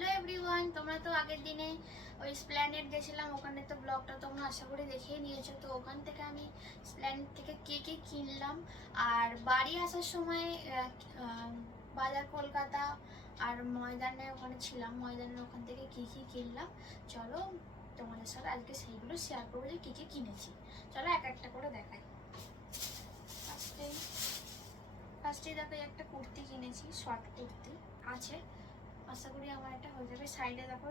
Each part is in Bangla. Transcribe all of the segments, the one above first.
হ্যালো এভরিওয়ান তোমরা তো আগের দিনে ওই স্প্ল্যানেট গেছিলাম ওখানে তো ব্লগটা তোমরা আশা করি দেখেই নিয়েছো। তো ওখান থেকে আমি স্প্ল্যানেট থেকে কে কে কিনলাম, আর বাড়ি আসার সময় বাজার কলকাতা আর ময়দানে ওখানে ছিলাম ময়দানের ওখান থেকে কী কী কিনলাম। চলো, তোমাদের সাথে আজকে সেইগুলো শেয়ার করব যে কী কী কিনেছি। চলো এক একটা করে দেখাই। ফার্স্টে ফার্স্টে দেখো একটা কুর্তি কিনেছি শর্ট কুর্তি আছে। আশা করি আমার একটা হয়ে যাবে। সাইডে দেখো,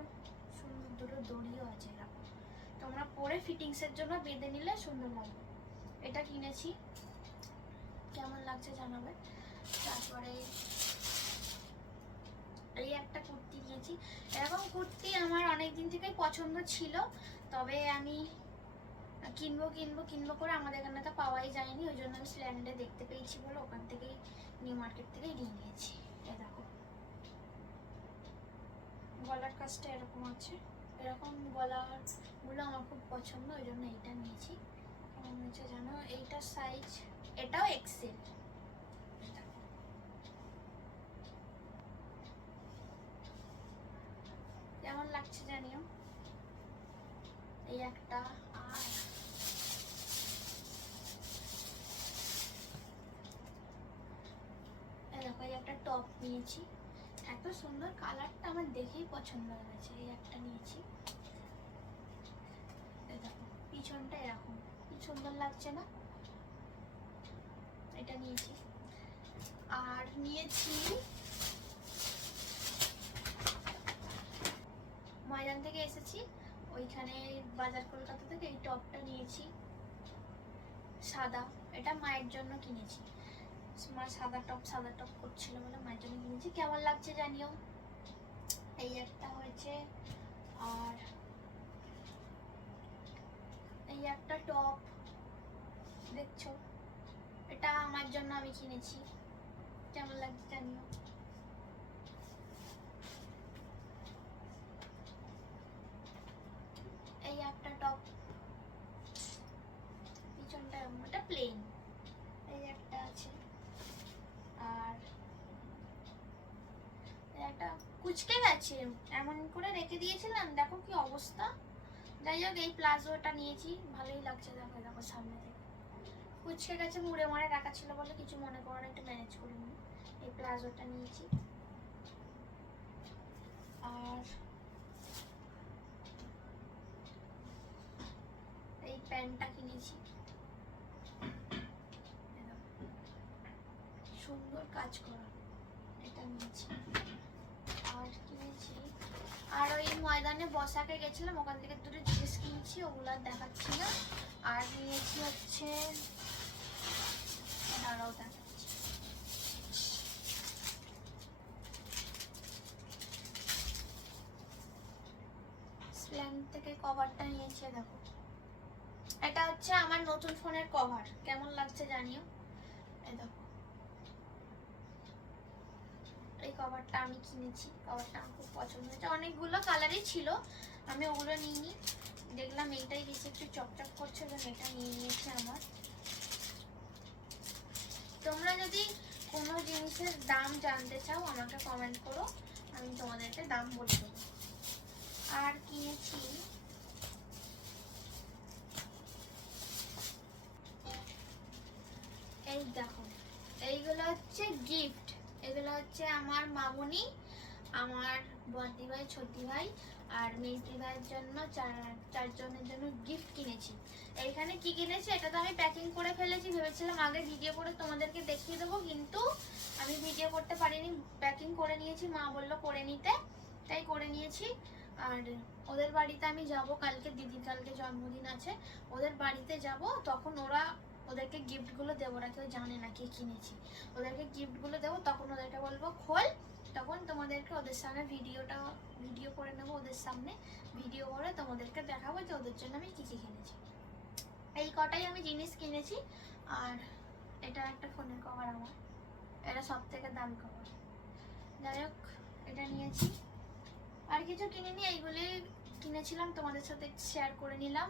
সুন্দর দুটো দড়িও আছে দেখো তোমরা পরে ফিটিংসের জন্য বেঁধে নিলে সুন্দর লাগবে। এটা কিনেছি। কেমন লাগছে জানাবে। তারপরে এই একটা কুর্তি নিয়েছি। এরকম কুর্তি আমার অনেক দিন থেকেই পছন্দ ছিল, তবে আমি কিনবো কিনবো কিনবো করে আমাদের এখানে তো পাওয়াই যায়নি। ওই জন্য আমি স্ল্যান্ডে দেখতে পেয়েছি বলে ওখান থেকেই নিউ মার্কেট থেকেই নিয়ে নিয়েছি। এ দেখো। গলার কাজটা এরকম আছে। এরকম গলারগুলো আমার খুব পছন্দ, ওই জন্য এইটা নিয়েছি। কেমন জানো? এইটার সাইজ এটাও এক্সেল কেমন লাগছে জানিও? এই একটা, আর একটা টপ নিয়েছি। এত সুন্দর কালারটা আমার দেখেই পছন্দ হয়ে গেছে, এই একটা নিয়েছি। পিছনটা এরকম, কি সুন্দর লাগছে না? এটা নিয়েছি। আর নিয়েছি ময়দান থেকে এসেছি, ওইখানে বাজার কলকাতা থেকে এই টপটা নিয়েছি, সাদা, এটা মায়ের জন্য কিনেছি। মা সাদা টপ সাদা টপ করছিল বলে মায়ের জন্য কিনেছি কেমন লাগছে জানিও? এই একটা হয়েছে। আর এই একটা টপ, দেখছ? এটা আমার জন্য আমি কিনেছি। কেমন লাগছে জানিও? এই একটা টপ। পিছনটা এটা প্লেন এই একটা আছে। আর একটা কুচকে গেছে এমন করে রেখে দিয়েছিলাম, দেখো কি অবস্থা। যাই হোক, এই প্লাজোটা নিয়েছি, ভালোই লাগছে, দেখো দেখো সামনে থেকে। কুচকে গেছে, মুড়ে মারে রাখা ছিল বলে কিছু মনে করো না, একটু ম্যানেজ করে এই প্লাজোটা নিয়েছি। আর এই প্যান্টটা কিনেছি এই দেখো, সুন্দর কাজ করা। এটা নিয়েছি। আর কিনেছি আর ওই ময়দানে বসাকে গেছিলাম, ওখান থেকে দুটো জিনিস কিনেছি, ওগুলো দেখাচ্ছি না। আর নিয়েছি হচ্ছে, দাঁড়াও দেখাচ্ছি। থেকে কভারটা নিয়েছি, দেখো। এটা হচ্ছে আমার নতুন ফোনের কভার, কেমন লাগছে জানিও? এই দেখো। এই কভারটা আমি কিনেছি। কভারটা আমার খুব পছন্দ হয়েছে। অনেকগুলো কালারই ছিল। আমি ওগুলো নিইনি। দেখলাম এইটাই বেশি একটু চকচক করছে এবং এটা নিয়ে নিয়েছি আমার। তোমরা যদি কোনো জিনিসের দাম জানতে চাও, আমাকে কমেন্ট করো। আমি তোমাদেরকে দাম বলে দেবো। আর কিনেছি এই দেখো এইগুলো হচ্ছে গিফট এগুলো হচ্ছে আমার মামুনি, আমার বর্দি ভাই, ছোটি ভাই আর মেজদি ভাইয়ের জন্য চার, চারজনের জন্য গিফট কিনেছি। এইখানে কি কিনেছি এটা তো আমি প্যাকিং করে ফেলেছি, ভেবেছিলাম আগে ভিডিও করে তোমাদেরকে দেখিয়ে দেবো, কিন্তু আমি ভিডিও করতে পারিনি প্যাকিং করে নিয়েছি, মা বলল করে নিতে, তাই করে নিয়েছি। আর ওদের বাড়িতে আমি যাব কালকে, দিদির কালকে জন্মদিন আছে, ওদের বাড়িতে যাব, তখন ওরা ওদেরকে গিফটগুলো দেবো, ওরা কেউ জানে না কি কিনেছি। ওদেরকে গিফটগুলো দেবো, তখন ওদেরকে বলব, খোল। তখন তোমাদেরকে ওদের সামনে ভিডিওটা ভিডিও করে নেব ওদের সামনে। ভিডিও করে তোমাদেরকে দেখাবো যে ওদের জন্য আমি কী কী কিনেছি। এই কটাই আমি জিনিস কিনেছি, আর এটা একটা ফোনের কভার আমার। এটা সব থেকে দামি কভার যাই হোক, এটা নিয়েছি। আর কিছু কিনিনি, এইগুলি কিনেছিলাম, তোমাদের সাথে শেয়ার করে নিলাম।